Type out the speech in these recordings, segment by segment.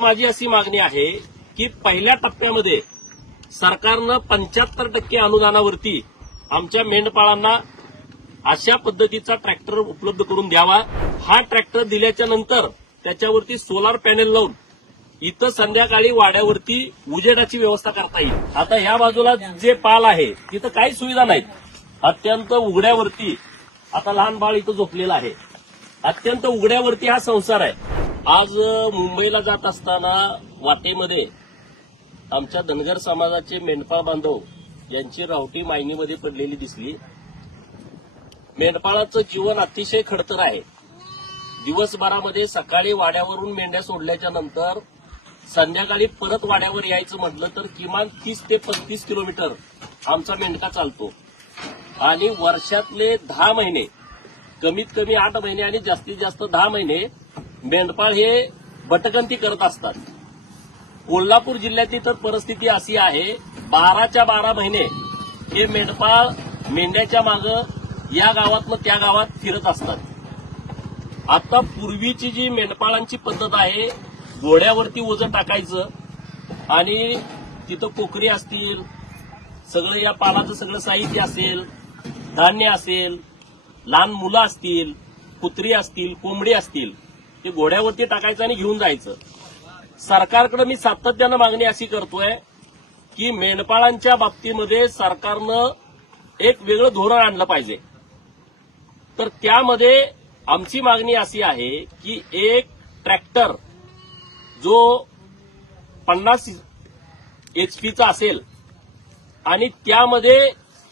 माझी अशी मागणी आहे की पहिल्या टप्प्यामध्ये सरकारनं 75% अनुदानावरती आमच्या मेंढपाळांना अशा पद्धतीचा ट्रॅक्टर उपलब्ध करून द्यावा। हा ट्रॅक्टर दिल्याच्या नंतर त्याच्यावरती सोलार पॅनेल लावून इथं संध्याकाळी वाड्यावरती उजेडाची व्यवस्था करता येईल। आता या बाजूला जे पाल आहे तिथं काही सुविधा नाहीत, अत्यंत उघड्यावरती आता लहान बाळ इथं झोपलेलं आहे, अत्यंत उघड्यावरती हा संसार आहे। आज मुंबईला जात असताना वाटेमध्ये आमच्या धनगर समाजाचे मेंढपाळ बांधव यांची रावटी मायनीमध्ये पडलेली दिसली। मेंढपाळाचं जीवन अतिशय खडतर आहे। दिवसभरामध्ये सकाळी वाड्यावरून मेंढ्या सोडल्याच्या नंतर संध्याकाळी परत वाड्यावर यायचं म्हटलं तर किमान 30 ते 35 किलोमीटर आमचा मेंढका चालतो आणि वर्षातले 10 महिने, कमीत कमी 8 महिने आणि जास्तीत जास्त 10 महिने मेंढपाळ हे भटकंती करत असतात। कोल्हापूर जिल्ह्यातली तर परिस्थिती अशी आहे, 12च्या 12 महिने हे मेंढपाळ मेंढ्याच्या मागं या गावातनं त्या गावात फिरत असतात। आता पूर्वीची जी मेंढपाळांची पद्धत आहे, घोड्यावरती ओझं टाकायचं आणि तिथं कोकरी असतील, सगळं या पालाचं सगळं साहित्य असेल, धान्य असेल, लहान मुलं असतील, कुत्री असतील, कोंबडी असतील, ते घोड्यावरती टाकायचं आणि घेऊन जायचं। सरकारकडे मी सातत्यानं मागणी अशी करतोय की मेंढपाळांच्या बाबतीमध्ये सरकारनं एक वेगळं धोरण आणलं पाहिजे। तर त्यामध्ये आमची मागणी अशी आहे की एक ट्रॅक्टर जो 50 HP असेल आणि त्यामध्ये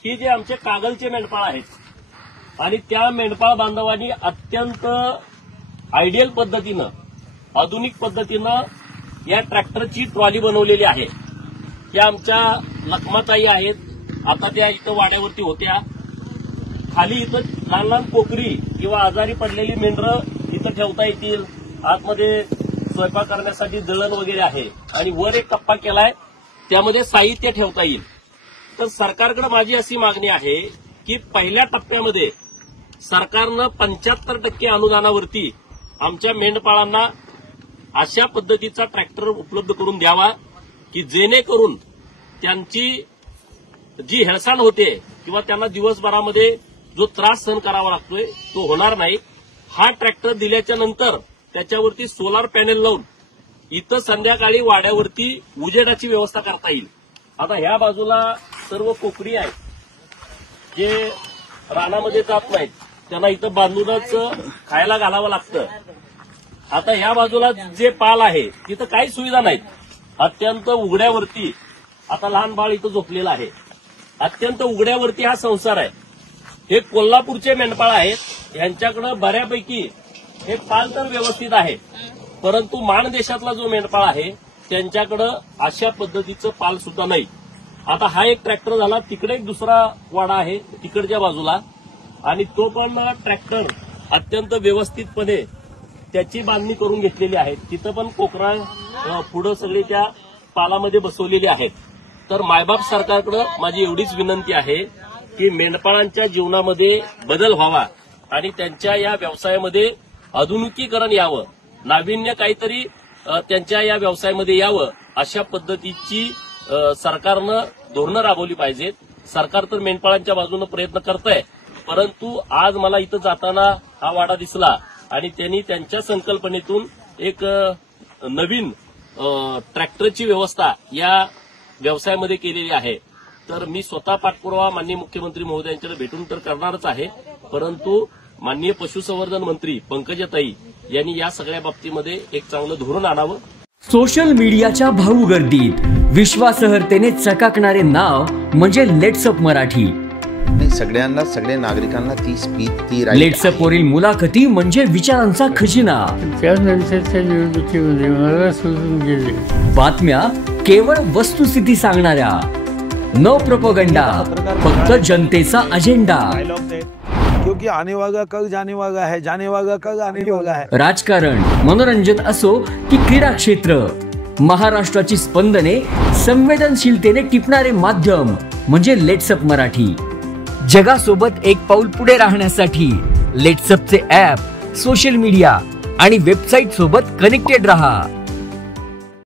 ही जे आमचे कागलचे मेंढपाळ आहेत आणि त्या मेंढपाळ बांधवांनी अत्यंत आयडियल पद्धतीनं, आधुनिक पद्धतीनं या ट्रॅक्टरची ट्रॉली बनवलेली आहे। त्या आमच्या लखमाताई आहेत, आता त्या इथं वाड्यावरती होत्या। खाली इथं लहान लहान कोकरी किंवा आजारी पडलेली मेंढरं इथं ठेवता येतील। आतमध्ये स्वयंपाक करण्यासाठी जळण वगैरे आहे आणि वर एक कप्पा केलाय, त्यामध्ये साहित्य ठेवता येईल। तर सरकारकडे माझी अशी मागणी आहे की पहिल्या टप्प्यामध्ये सरकारनं 75% अनुदानावरती आमच्या मेंढपाळांना अशा पद्धतीचा ट्रॅक्टर उपलब्ध करून द्यावा की जेणेकरून त्यांची जी हेळसांड होते किंवा त्यांना दिवसभरामध्ये जो त्रास सहन करावा लागतोय तो होणार नाही। हा ट्रॅक्टर दिल्याच्या नंतर त्याच्यावरती सोलार पॅनेल लावून इथं संध्याकाळी वाड्यावरती उजेडाची व्यवस्था करता येईल। आता ह्या बाजूला सर्व कोकरी आहेत, जे रानामध्ये जात नाहीत, त्यांना इथं बांधूनच खायला घालावं लागतं। आता ह्या बाजूला जे पाल आहे तिथं काही सुविधा नाहीत, अत्यंत उघड्यावरती आता लहान बाळ इथं झोपलेलं आहे, अत्यंत उघड्यावरती हा संसार आहे। हे कोल्हापूरचे मेंढपाळ आहेत, यांच्याकडे बऱ्यापैकी हे पाल तर व्यवस्थित आहे, परंतु माणदेशातला जो मेंढपाळ आहे त्यांच्याकडे अशा पद्धतीचं पाल सुद्धा नाही। आता हा एक ट्रॅक्टर झाला, तिकडे एक दुसरा वाडा आहे तिकडच्या बाजूला, आणि तो पण ट्रॅक्टर अत्यंत व्यवस्थितपणे त्याची बांधणी करून घेतलेली आहे। तिथं पण कोकरा पुढं सगळे त्या पालामध्ये बसवलेले आहेत। तर मायबाप सरकारकडे माझी एवढीच विनंती आहे की मेंढपाळांच्या जीवनामध्ये बदल व्हावा आणि त्यांच्या या व्यवसायामध्ये आधुनिकीकरण यावं, नाविन्य काहीतरी त्यांच्या या व्यवसायामध्ये यावं, अशा पद्धतीची सरकारनं धोरणं राबवली पाहिजेत। सरकार तर मेंढपाळांच्या बाजूने प्रयत्न करतंय, परंतु आज मला इथं जाताना हा वाडा दिसला आणि त्यांनी त्यांच्या संकल्पनेतून एक नवीन ट्रॅक्टरची व्यवस्था या व्यवसायामध्ये केलेली आहे। तर मी स्वतः पाठपुरावा माननीय मुख्यमंत्री महोदयांकडे भेटून तर करणारच आहे, परंतु माननीय पशुसंवर्धन मंत्री पंकजाताई यांनी या सगळ्या बाबतीमध्ये एक चांगलं धोरण आणावं। सोशल मीडियाच्या भाऊ गर्दीत विश्वासार्हतेने चकाकणारे नाव म्हणजे लेट्सअप मराठी। सगळ्यांना, सगळ्या नागरिकांना ती स्पीच, ती लेट्सअप वरील मुलाखती म्हणजे विचारांचा खजिना। त्यानंतरच्या निवडणुकीमध्ये मला सोडून गेले। बातम्या केवळ वस्तुस्थिती सांगणाऱ्या, न प्रोपगंडा, फक्त जनतेचा अजेंडा। क्योंकि आने वाला कल जाने वाला है, जाने वाला कल आने वाला है। राजकारण, मनोरंजन असो की क्रीडा क्षेत्र, महाराष्ट्राची स्पंदने संवेदनशीलतेने टिपणारे माध्यम म्हणजे लेट्सअप मराठी। जगासोबत एक पाऊल पुढे राहण्यासाठी लेट्सअपचे ॲप, सोशल मीडिया आणि वेबसाईट सोबत कनेक्टेड रहा।